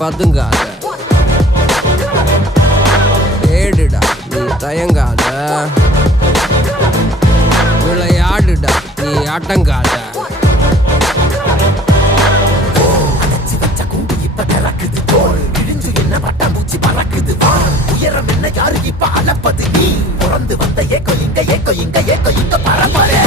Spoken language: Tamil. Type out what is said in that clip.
பதுங்காத, தேடுடா நீ தயங்காத, விளையாடுடா நீ ஆட்டங்காத. உயரம் என்ன யாரு இப்ப அளப்பது? நீ பிறந்து வந்த ஏக்கோ இங்க பரம்பரை.